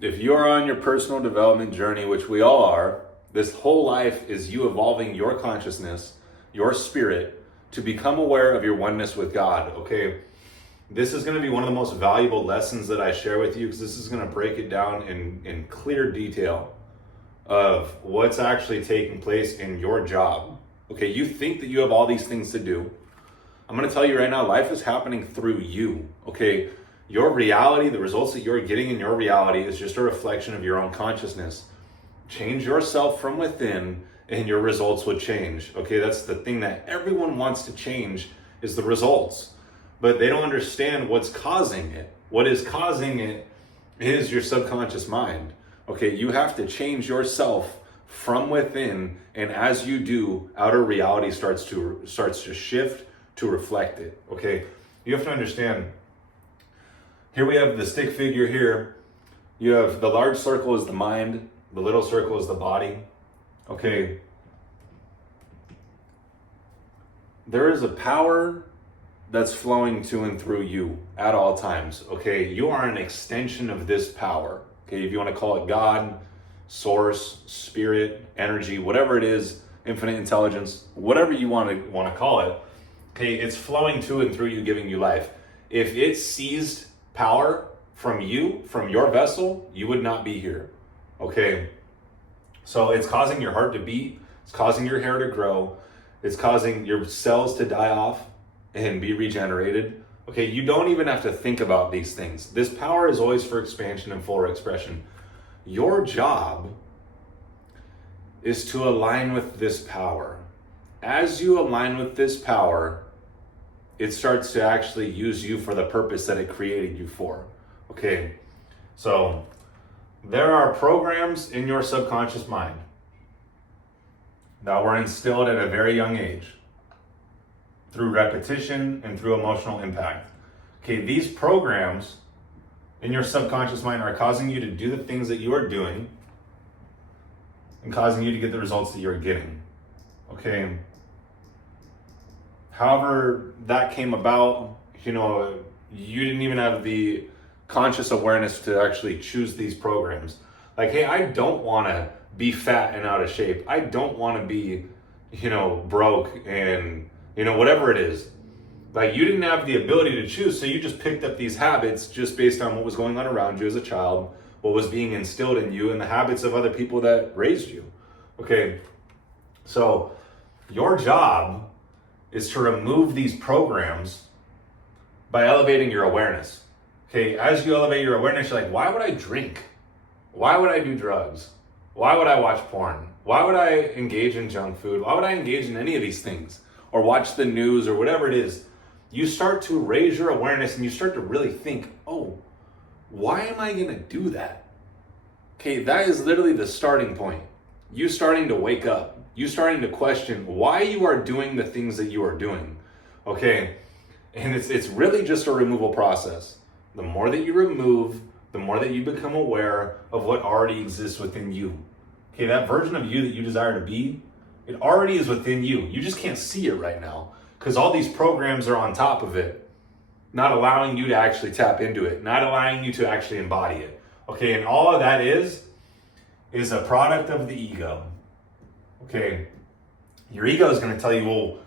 If you are on your personal development journey, which we all are, this whole life is you evolving your consciousness, your spirit, to become aware of your oneness with God, okay? This is going to be one of the most valuable lessons that I share with you, because this is going to break it down in clear detail of what's actually taking place in your job. Okay, you think that you have all these things to do. I'm going to tell you right now, life is happening through you, okay? Your reality, the results that you're getting in your reality is just a reflection of your own consciousness. Change yourself from within and your results would change. Okay, that's the thing that everyone wants to change, is the results. But they don't understand what's causing it. What is causing it is your subconscious mind. Okay, you have to change yourself from within, and as you do, outer reality starts to shift to reflect it. Okay, you have to understand. Here we have the stick figure here. You have the large circle is the mind, the little circle is the body. Okay. There is a power that's flowing to and through you at all times. Okay. You are an extension of this power. Okay. If you want to call it God, source, spirit, energy, whatever it is, infinite intelligence, whatever you want to call it. Okay. It's flowing to and through you, giving you life. If it seized power from you, from your vessel, you would not be here. Okay. So it's causing your heart to beat. It's causing your hair to grow. It's causing your cells to die off and be regenerated. Okay. You don't even have to think about these things. This power is always for expansion and full expression. Your job is to align with this power. As you align with this power, it starts to actually use you for the purpose that it created you for. Okay, so there are programs in your subconscious mind that were instilled at a very young age through repetition and through emotional impact. Okay, these programs in your subconscious mind are causing you to do the things that you are doing and causing you to get the results that you're getting. Okay. However that came about, you didn't even have the conscious awareness to actually choose these programs. Like, hey, I don't want to be fat and out of shape. I don't want to be, broke and, whatever it is. Like, you didn't have the ability to choose, so you just picked up these habits just based on what was going on around you as a child, what was being instilled in you, and the habits of other people that raised you. Okay, so your job is to remove these programs by elevating your awareness. Okay, as you elevate your awareness, you're like, why would I drink? Why would I do drugs? Why would I watch porn? Why would I engage in junk food? Why would I engage in any of these things? Or watch the news or whatever it is. You start to raise your awareness and you start to really think, oh, why am I gonna do that? Okay, that is literally the starting point. You starting to wake up. You starting to question why you are doing the things that you are doing. Okay, and it's really just a removal process. The more that you remove, the more that you become aware of what already exists within you. Okay, that version of you that you desire to be, it already is within you. You just can't see it right now because all these programs are on top of it, not allowing you to actually tap into it, not allowing you to actually embody it. Okay, and all of that is a product of the ego. Okay, your ego is going to tell you, well,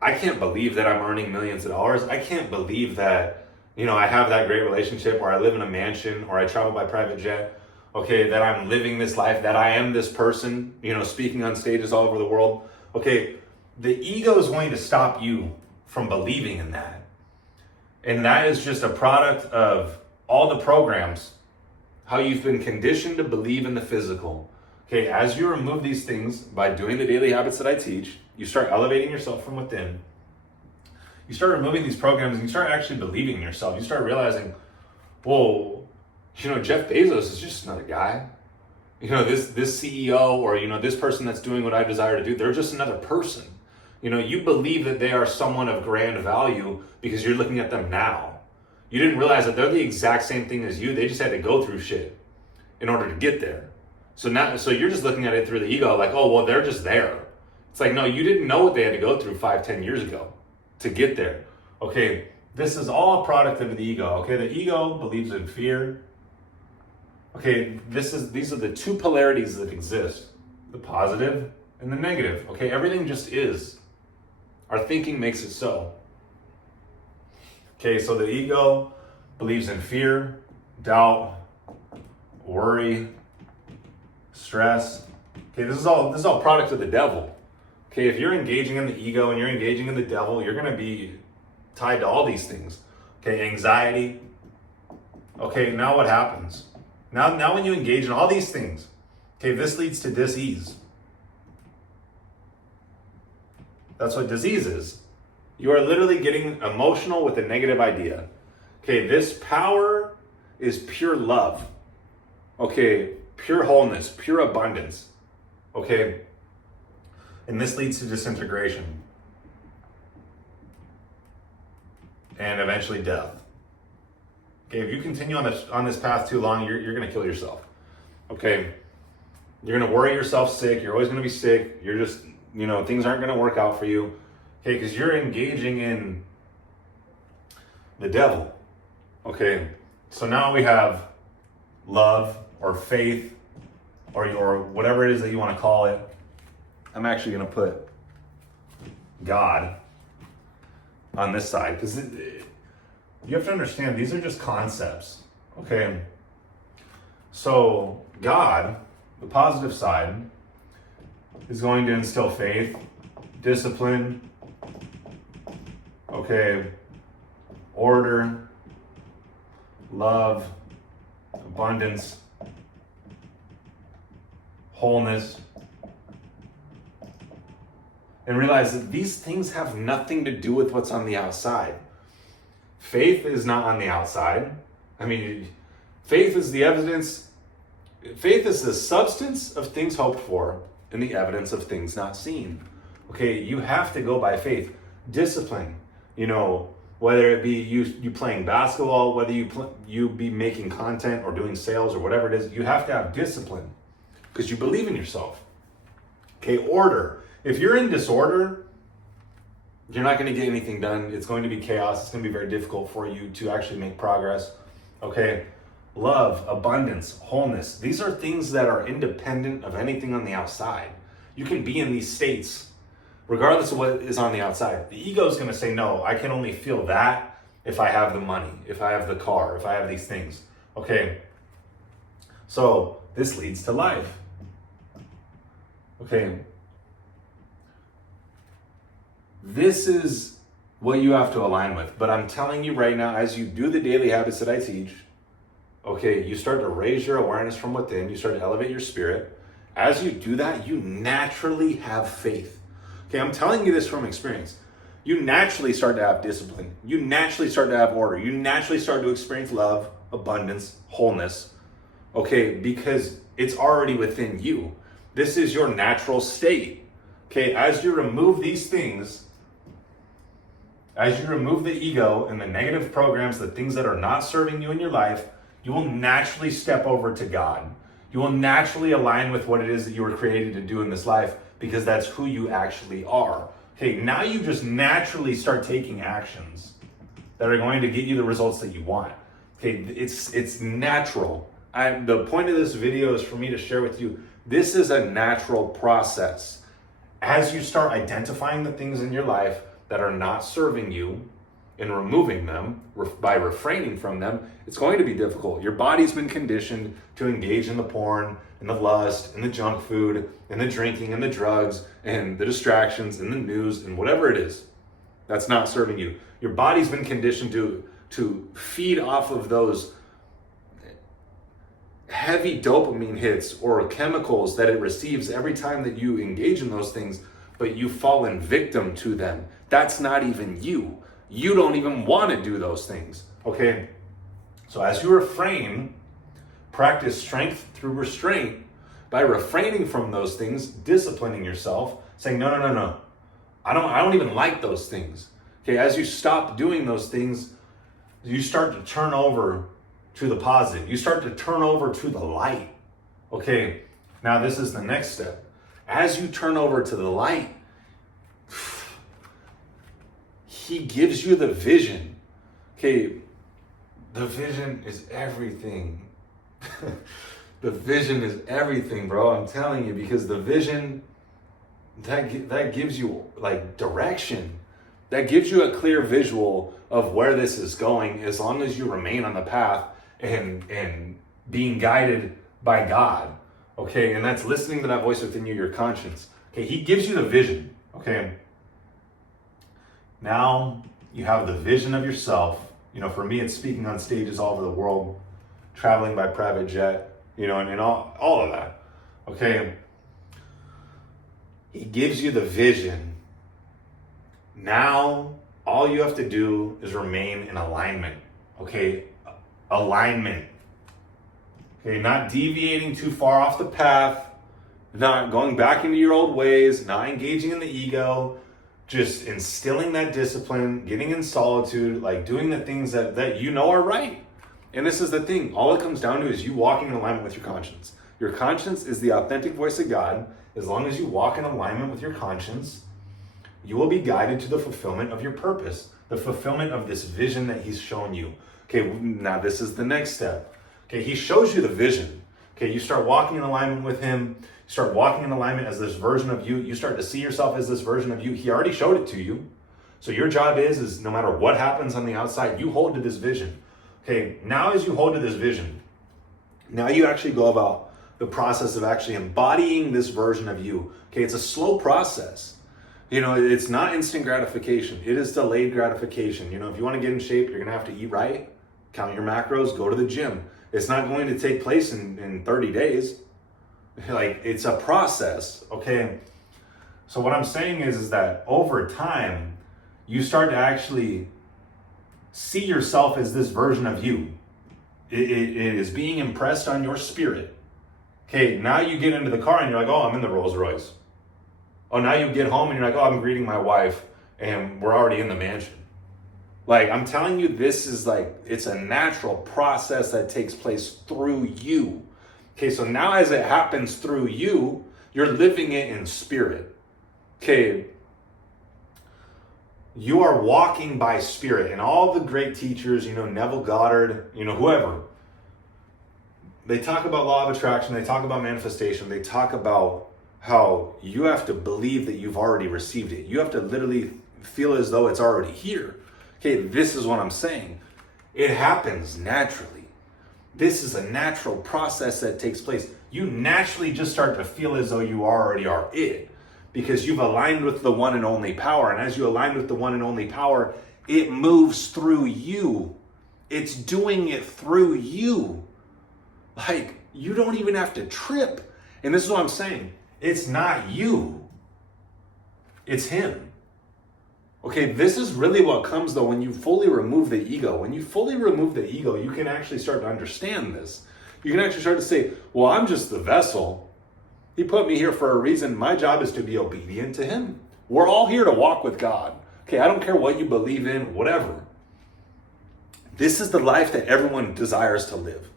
I can't believe that I'm earning millions of dollars. I can't believe that, I have that great relationship, or I live in a mansion, or I travel by private jet. Okay, that I'm living this life, that I am this person, speaking on stages all over the world. Okay, the ego is going to stop you from believing in that. And that is just a product of all the programs, how you've been conditioned to believe in the physical. Okay, as you remove these things by doing the daily habits that I teach, you start elevating yourself from within. You start removing these programs and you start actually believing in yourself. You start realizing, whoa, Jeff Bezos is just another guy. This CEO or, this person that's doing what I desire to do, they're just another person. You believe that they are someone of grand value because you're looking at them now. You didn't realize that they're the exact same thing as you. They just had to go through shit in order to get there. So you're just looking at it through the ego, like, oh, well, they're just there. It's like, no, you didn't know what they had to go through 5-10 years ago to get there. Okay, this is all a product of the ego. Okay, the ego believes in fear. Okay, these are the two polarities that exist, the positive and the negative. Okay, everything just is. Our thinking makes it so. Okay, so the ego believes in fear, doubt, worry, stress. Okay, this is all product of the devil. Okay, if you're engaging in the ego and you're engaging in the devil, you're going to be tied to all these things. Okay, anxiety. Okay, now what happens? Now when you engage in all these things, okay, this leads to dis-ease. That's what disease is. You are literally getting emotional with a negative idea. Okay, this power is pure love. Okay, pure wholeness, pure abundance. Okay, and this leads to disintegration and eventually death. Okay, if you continue on this path too long, you're going to kill yourself. Okay, you're going to worry yourself sick. You're always going to be sick. You're just, things aren't going to work out for you. Okay, because you're engaging in the devil. Okay, so now we have love or faith or whatever it is that you want to call it. I'm actually going to put God on this side because you have to understand these are just concepts. Okay, so God, the positive side, is going to instill faith, discipline, okay, order, love, abundance, wholeness, and realize that these things have nothing to do with what's on the outside. Faith is not on the outside. I mean, faith is the evidence. Faith is the substance of things hoped for and the evidence of things not seen. Okay, you have to go by faith. Discipline, whether it be you playing basketball, whether you be making content or doing sales or whatever it is, you have to have discipline because you believe in yourself. Okay, order. If you're in disorder, you're not going to get anything done. It's going to be chaos. It's going to be very difficult for you to actually make progress. Okay, love, abundance, wholeness. These are things that are independent of anything on the outside. You can be in these states regardless of what is on the outside. The ego is going to say, no, I can only feel that if I have the money, if I have the car, if I have these things. Okay, so this leads to life. Okay, this is what you have to align with. But I'm telling you right now, as you do the daily habits that I teach, okay, you start to raise your awareness from within. You start to elevate your spirit. As you do that, you naturally have faith. Okay, I'm telling you this from experience. You naturally start to have discipline. You naturally start to have order. You naturally start to experience love, abundance, wholeness. Okay, because it's already within you. This is your natural state. Okay, as you remove these things, as you remove the ego and the negative programs, the things that are not serving you in your life, you will naturally step over to God. You will naturally align with what it is that you were created to do in this life because that's who you actually are. Okay, now you just naturally start taking actions that are going to get you the results that you want. Okay, it's natural. The point of this video is for me to share with you, this is a natural process. As you start identifying the things in your life that are not serving you and removing them by refraining from them, it's going to be difficult. Your body's been conditioned to engage in the porn and the lust and the junk food and the drinking and the drugs and the distractions and the news and whatever it is that's not serving you. Your body's been conditioned to feed off of those heavy dopamine hits or chemicals that it receives every time that you engage in those things, but you've fallen victim to them. That's not even you. You don't even want to do those things, okay? So as you refrain, practice strength through restraint by refraining from those things, disciplining yourself, saying, no. I don't even like those things. Okay, as you stop doing those things, you start to turn over to the positive. You start to turn over to the light. Okay, now this is the next step. As you turn over to the light, he gives you the vision. Okay, the vision is everything. The vision is everything, bro. I'm telling you, because the vision, that gives you like direction. That gives you a clear visual of where this is going, as long as you remain on the path and being guided by God. Okay, and that's listening to that voice within you, your conscience. Okay, he gives you the vision. Okay. Now you have the vision of yourself. You know, for me, it's speaking on stages all over the world, traveling by private jet, you know, and all of that. Okay. He gives you the vision. Now, all you have to do is remain in alignment. Okay. Alignment. Okay. Not deviating too far off the path, not going back into your old ways, not engaging in the ego, just instilling that discipline, getting in solitude, like doing the things that you know are right. And this is the thing. All it comes down to is you walking in alignment with your conscience. Your conscience is the authentic voice of God. As long as you walk in alignment with your conscience, you will be guided to the fulfillment of your purpose, the fulfillment of this vision that he's shown you. Okay, now this is the next step. Okay, he shows you the vision. Okay, you start walking in alignment with him. You start walking in alignment as this version of you. You start to see yourself as this version of you. He already showed it to you. So your job is no matter what happens on the outside, you hold to this vision. Okay, now as you hold to this vision, now you actually go about the process of actually embodying this version of you. Okay, it's a slow process. You know, it's not instant gratification. It is delayed gratification. You know, if you want to get in shape, you're going to have to eat right, count your macros, go to the gym. It's not going to take place in 30 days. Like, it's a process, okay? So what I'm saying is that over time, you start to actually see yourself as this version of you. It is being impressed on your spirit. Okay, now you get into the car and you're like, oh, I'm in the Rolls Royce. Oh, now you get home and you're like, oh, I'm greeting my wife and we're already in the mansion. Like, I'm telling you, this is like, it's a natural process that takes place through you. Okay, so now as it happens through you, you're living it in spirit. Okay, you are walking by spirit. And all the great teachers, you know, Neville Goddard, you know, whoever, they talk about law of attraction, they talk about manifestation, they talk about how you have to believe that you've already received it. You have to literally feel as though it's already here. Okay, this is what I'm saying. It happens naturally. This is a natural process that takes place. You naturally just start to feel as though you already are it, because you've aligned with the one and only power. And as you align with the one and only power, it moves through you. It's doing it through you. Like, you don't even have to trip. And this is what I'm saying. It's not you. It's him. Okay, this is really what comes though when you fully remove the ego. When you fully remove the ego, you can actually start to understand this. You can actually start to say, well, I'm just the vessel. He put me here for a reason. My job is to be obedient to him. We're all here to walk with God. Okay, I don't care what you believe in, whatever. This is the life that everyone desires to live.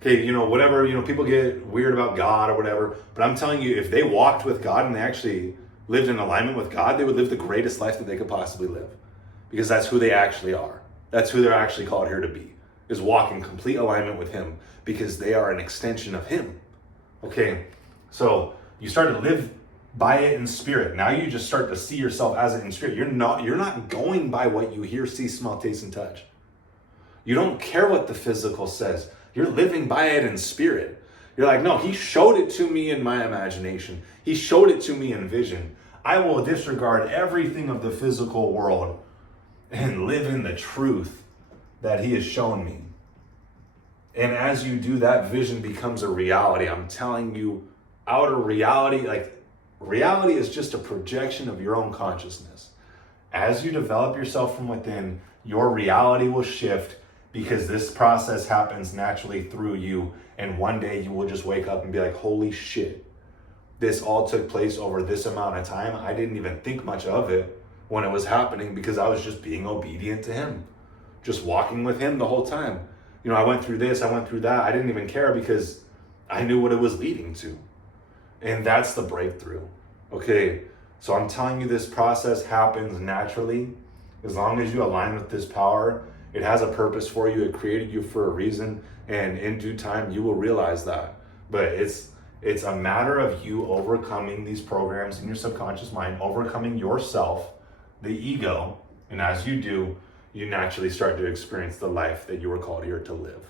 Okay, you know, whatever, you know, people get weird about God or whatever, but I'm telling you, if they walked with God and they actually lived in alignment with God, they would live the greatest life that they could possibly live, because that's who they actually are. That's who they're actually called here to be, is walk in complete alignment with him, because they are an extension of him. Okay, so you start to live by it in spirit. Now you just start to see yourself as it in spirit. You're not going by what you hear, see, smell, taste, and touch. You don't care what the physical says. You're living by it in spirit. You're like, no, he showed it to me in my imagination. He showed it to me in vision. I will disregard everything of the physical world and live in the truth that he has shown me. And as you do, that vision becomes a reality. I'm telling you, outer reality, like reality is just a projection of your own consciousness. As you develop yourself from within, your reality will shift, because this process happens naturally through you. And one day you will just wake up and be like, holy shit, this all took place over this amount of time. I didn't even think much of it when it was happening, because I was just being obedient to him, just walking with him the whole time. You know, I went through this, I went through that. I didn't even care, because I knew what it was leading to. And that's the breakthrough. Okay, so I'm telling you, this process happens naturally. As long as you align with this power, it has a purpose for you. It created you for a reason, And in due time, you will realize that. But it's a matter of you overcoming these programs in your subconscious mind, overcoming yourself, the ego. And as you do, you naturally start to experience the life that you were called here to live.